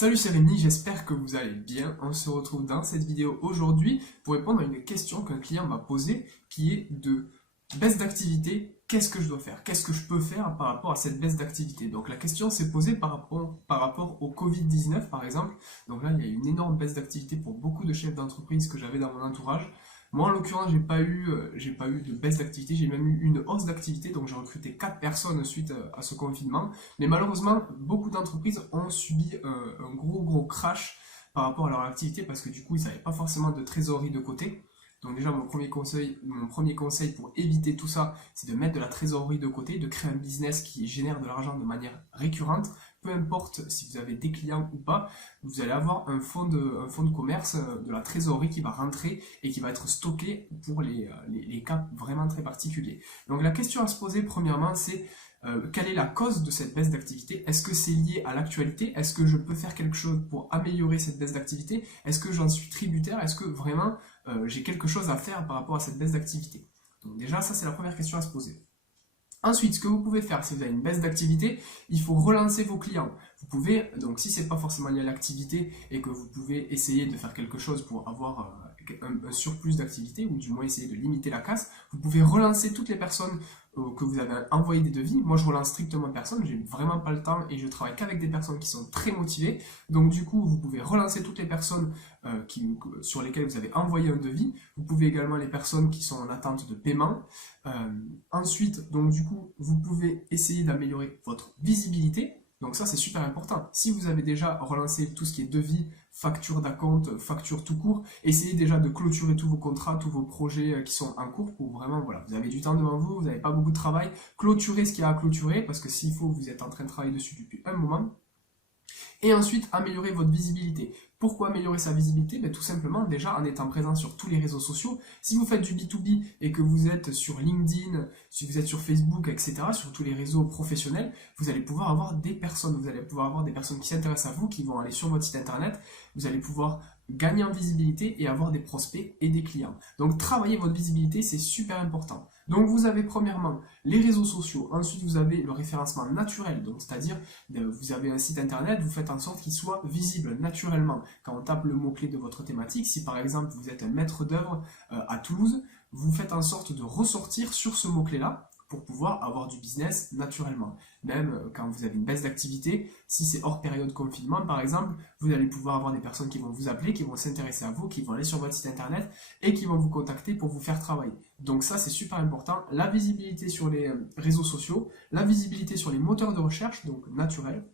Salut, c'est Rémi, j'espère que vous allez bien. On se retrouve dans cette vidéo aujourd'hui pour répondre à une question qu'un client m'a posée qui est de baisse d'activité. Qu'est-ce que je dois faire? Qu'est-ce que je peux faire par rapport à cette baisse d'activité? Donc la question s'est posée par rapport au Covid-19 par exemple. Donc là, il y a une énorme baisse d'activité pour beaucoup de chefs d'entreprise que j'avais dans mon entourage. Moi, en l'occurrence, j'ai pas eu de baisse d'activité, j'ai même eu une hausse d'activité, donc j'ai recruté 4 personnes suite à ce confinement. Mais malheureusement, beaucoup d'entreprises ont subi un gros crash par rapport à leur activité parce que du coup, ils n'avaient pas forcément de trésorerie de côté. Donc déjà, mon premier conseil pour éviter tout ça, c'est de mettre de la trésorerie de côté, de créer un business qui génère de l'argent de manière récurrente. Peu importe si vous avez des clients ou pas, vous allez avoir un fonds de commerce, de la trésorerie qui va rentrer et qui va être stocké pour les cas vraiment très particuliers. Donc la question à se poser premièrement, c'est quelle est la cause de cette baisse d'activité? Est-ce que c'est lié à l'actualité? Est-ce que je peux faire quelque chose pour améliorer cette baisse d'activité? Est-ce que j'en suis tributaire? Est-ce que vraiment j'ai quelque chose à faire par rapport à cette baisse d'activité? Donc déjà, ça c'est la première question à se poser. Ensuite, ce que vous pouvez faire, si vous avez une baisse d'activité, il faut relancer vos clients. Vous pouvez, donc si c'est pas forcément lié à l'activité et que vous pouvez essayer de faire quelque chose pour avoir un surplus d'activité ou du moins essayer de limiter la casse, vous pouvez relancer toutes les personnes que vous avez envoyé des devis. Moi, je relance strictement personne, j'ai vraiment pas le temps et je travaille qu'avec des personnes qui sont très motivées. Donc du coup, vous pouvez relancer toutes les personnes sur lesquelles vous avez envoyé un devis. Vous pouvez également les personnes qui sont en attente de paiement. Ensuite, donc du coup, vous pouvez essayer d'améliorer votre visibilité. Donc ça, c'est super important. Si vous avez déjà relancé tout ce qui est devis, facture d'acompte, facture tout court, essayez déjà de clôturer tous vos contrats, tous vos projets qui sont en cours pour vraiment, voilà, vous avez du temps devant vous, vous n'avez pas beaucoup de travail, clôturez ce qu'il y a à clôturer parce que s'il faut, vous êtes en train de travailler dessus depuis un moment. Et ensuite, améliorer votre visibilité. Pourquoi améliorer sa visibilité? Tout simplement, déjà, en étant présent sur tous les réseaux sociaux. Si vous faites du B2B et que vous êtes sur LinkedIn, si vous êtes sur Facebook, etc., sur tous les réseaux professionnels, vous allez pouvoir avoir des personnes. Vous allez pouvoir avoir des personnes qui s'intéressent à vous, qui vont aller sur votre site internet. Vous allez pouvoir gagner en visibilité et avoir des prospects et des clients. Donc, travailler votre visibilité, c'est super important. Donc, vous avez premièrement les réseaux sociaux. Ensuite, vous avez le référencement naturel. Donc, c'est-à-dire, vous avez un site internet, vous faites en sorte qu'il soit visible naturellement. Quand on tape le mot-clé de votre thématique, si par exemple, vous êtes un maître d'œuvre à Toulouse, vous faites en sorte de ressortir sur ce mot-clé-là pour pouvoir avoir du business naturellement. Même quand vous avez une baisse d'activité, si c'est hors période confinement par exemple, vous allez pouvoir avoir des personnes qui vont vous appeler, qui vont s'intéresser à vous, qui vont aller sur votre site internet et qui vont vous contacter pour vous faire travailler. Donc ça c'est super important, la visibilité sur les réseaux sociaux, la visibilité sur les moteurs de recherche, donc naturel.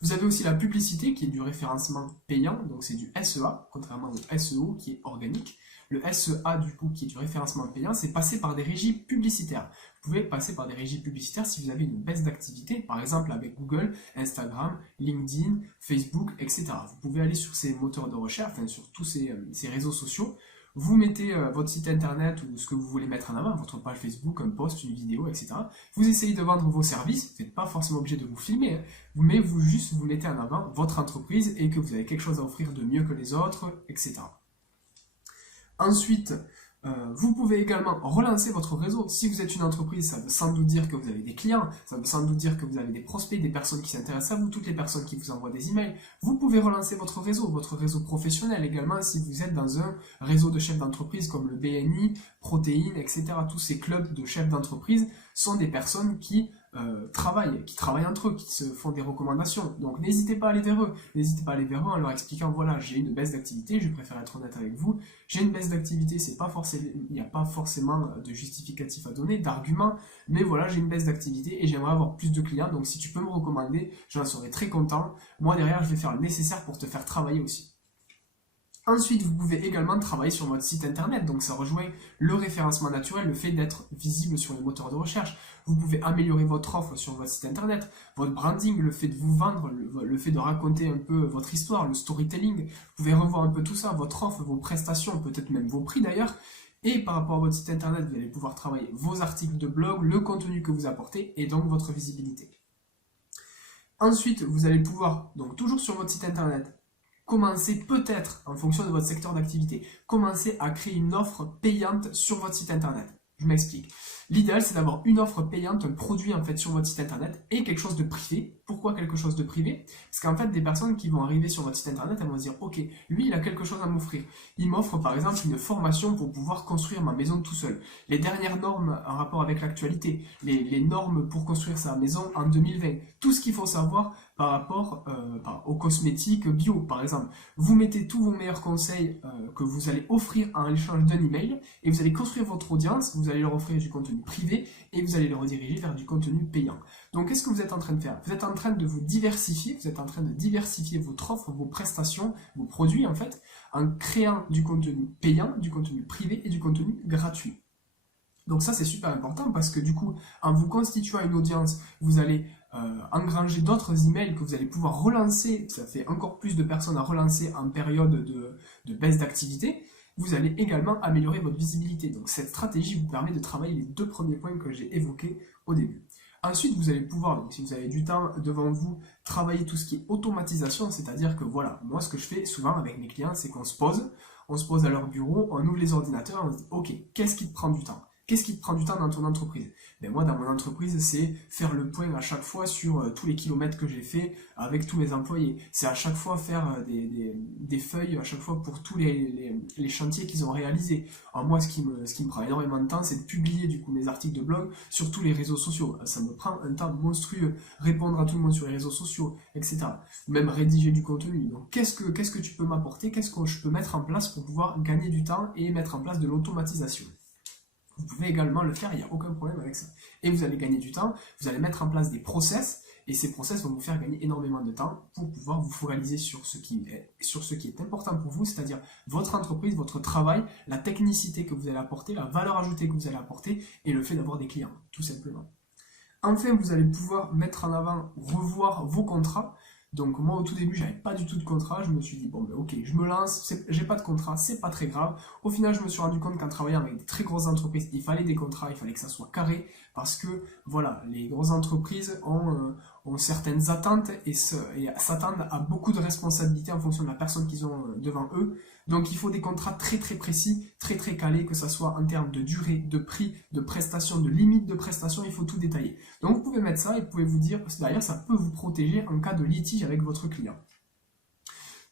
Vous avez aussi la publicité qui est du référencement payant, donc c'est du SEA, contrairement au SEO qui est organique. Le SEA du coup qui est du référencement payant, c'est passer par des régies publicitaires. Vous pouvez passer par des régies publicitaires si vous avez une baisse d'activité, par exemple avec Google, Instagram, LinkedIn, Facebook, etc. Vous pouvez aller sur ces moteurs de recherche, enfin sur tous ces réseaux sociaux. Vous mettez votre site internet ou ce que vous voulez mettre en avant, votre page Facebook, un post, une vidéo, etc. Vous essayez de vendre vos services, vous n'êtes pas forcément obligé de vous filmer, mais vous mettez en avant votre entreprise et que vous avez quelque chose à offrir de mieux que les autres, etc. Ensuite, vous pouvez également relancer votre réseau. Si vous êtes une entreprise, ça veut sans doute dire que vous avez des clients, ça veut sans doute dire que vous avez des prospects, des personnes qui s'intéressent à vous, toutes les personnes qui vous envoient des emails. Vous pouvez relancer votre réseau professionnel également si vous êtes dans un réseau de chefs d'entreprise comme le BNI, Protéines, etc. Tous ces clubs de chefs d'entreprise sont des personnes qui travaillent entre eux, qui se font des recommandations. Donc n'hésitez pas à aller vers eux. N'hésitez pas à aller vers eux en leur expliquant, voilà, j'ai une baisse d'activité, je préfère être honnête avec vous, j'ai une baisse d'activité, il n'y a pas forcément de justificatif à donner, d'argument, mais voilà, j'ai une baisse d'activité et j'aimerais avoir plus de clients, donc si tu peux me recommander, j'en serais très content. Moi derrière, je vais faire le nécessaire pour te faire travailler aussi. Ensuite, vous pouvez également travailler sur votre site internet, donc ça rejoint le référencement naturel, le fait d'être visible sur les moteurs de recherche. Vous pouvez améliorer votre offre sur votre site internet, votre branding, le fait de vous vendre, le fait de raconter un peu votre histoire, le storytelling. Vous pouvez revoir un peu tout ça, votre offre, vos prestations, peut-être même vos prix d'ailleurs. Et par rapport à votre site internet, vous allez pouvoir travailler vos articles de blog, le contenu que vous apportez et donc votre visibilité. Ensuite, vous allez pouvoir, donc toujours sur votre site internet, commencez peut-être, en fonction de votre secteur d'activité, commencez à créer une offre payante sur votre site internet. Je m'explique. L'idéal, c'est d'avoir une offre payante, un produit en fait sur votre site internet et quelque chose de privé. Pourquoi quelque chose de privé? Parce qu'en fait, des personnes qui vont arriver sur votre site internet, elles vont se dire, ok, lui, il a quelque chose à m'offrir. Il m'offre par exemple une formation pour pouvoir construire ma maison tout seul. Les dernières normes en rapport avec l'actualité, les normes pour construire sa maison en 2020, tout ce qu'il faut savoir par rapport aux cosmétiques bio, par exemple. Vous mettez tous vos meilleurs conseils que vous allez offrir en échange d'un email et vous allez construire votre audience, vous allez leur offrir du contenu privé et vous allez les rediriger vers du contenu payant. Donc, qu'est-ce que vous êtes en train de faire? Vous êtes en train de vous diversifier, vous êtes en train de diversifier votre offre, vos prestations, vos produits en fait, en créant du contenu payant, du contenu privé et du contenu gratuit. Donc ça, c'est super important parce que du coup, en vous constituant une audience, vous allez engranger d'autres emails que vous allez pouvoir relancer. Ça fait encore plus de personnes à relancer en période de baisse d'activité. Vous allez également améliorer votre visibilité. Donc cette stratégie vous permet de travailler les 2 premiers points que j'ai évoqués au début. Ensuite, vous allez pouvoir, donc si vous avez du temps devant vous, travailler tout ce qui est automatisation, c'est-à-dire que voilà, moi ce que je fais souvent avec mes clients, c'est qu'on se pose à leur bureau, on ouvre les ordinateurs, on se dit, ok, qu'est-ce qui te prend du temps? Qu'est-ce qui te prend du temps dans ton entreprise? Ben moi, dans mon entreprise, c'est faire le point à chaque fois sur tous les kilomètres que j'ai fait avec tous mes employés. C'est à chaque fois faire des feuilles, à chaque fois pour tous les chantiers qu'ils ont réalisés. Alors moi, ce qui me prend énormément de temps, c'est de publier du coup mes articles de blog sur tous les réseaux sociaux. Ça me prend un temps monstrueux. Répondre à tout le monde sur les réseaux sociaux, etc. Même rédiger du contenu. Donc qu'est-ce que tu peux m'apporter? Qu'est-ce que je peux mettre en place pour pouvoir gagner du temps et mettre en place de l'automatisation? Vous pouvez également le faire, il n'y a aucun problème avec ça. Et vous allez gagner du temps, vous allez mettre en place des process, et ces process vont vous faire gagner énormément de temps pour pouvoir vous focaliser sur ce qui est important pour vous, c'est-à-dire votre entreprise, votre travail, la technicité que vous allez apporter, la valeur ajoutée que vous allez apporter, et le fait d'avoir des clients, tout simplement. Enfin, vous allez pouvoir mettre en avant, revoir vos contrats. Donc moi au tout début j'avais pas du tout de contrat, je me suis dit bon ben ok, je me lance, j'ai pas de contrat, c'est pas très grave. Au final je me suis rendu compte qu'en travaillant avec des très grosses entreprises, il fallait des contrats, il fallait que ça soit carré, parce que voilà, les grosses entreprises ont certaines attentes et s'attendent à beaucoup de responsabilités en fonction de la personne qu'ils ont devant eux. Donc il faut des contrats très très précis, très très calés, que ça soit en termes de durée, de prix, de prestations, de limite de prestations, il faut tout détailler. Donc vous pouvez mettre ça et vous pouvez vous dire, parce que derrière ça peut vous protéger en cas de litige avec votre client.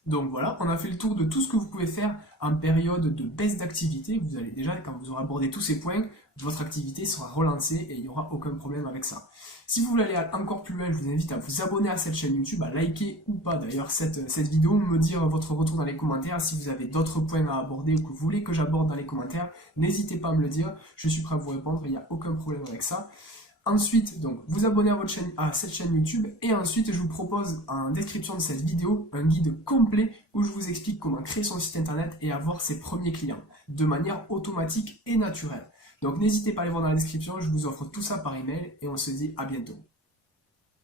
Donc voilà, on a fait le tour de tout ce que vous pouvez faire en période de baisse d'activité. Vous allez déjà, quand vous aurez abordé tous ces points, votre activité sera relancée et il n'y aura aucun problème avec ça. Si vous voulez aller encore plus loin, je vous invite à vous abonner à cette chaîne YouTube, à liker ou pas d'ailleurs cette vidéo, me dire votre retour dans les commentaires. Si vous avez d'autres points à aborder ou que vous voulez que j'aborde dans les commentaires, n'hésitez pas à me le dire, je suis prêt à vous répondre, il n'y a aucun problème avec ça. Ensuite, donc, vous abonnez à cette chaîne YouTube et ensuite, je vous propose en description de cette vidéo un guide complet où je vous explique comment créer son site internet et avoir ses premiers clients de manière automatique et naturelle. Donc, n'hésitez pas à aller voir dans la description, je vous offre tout ça par email et on se dit à bientôt.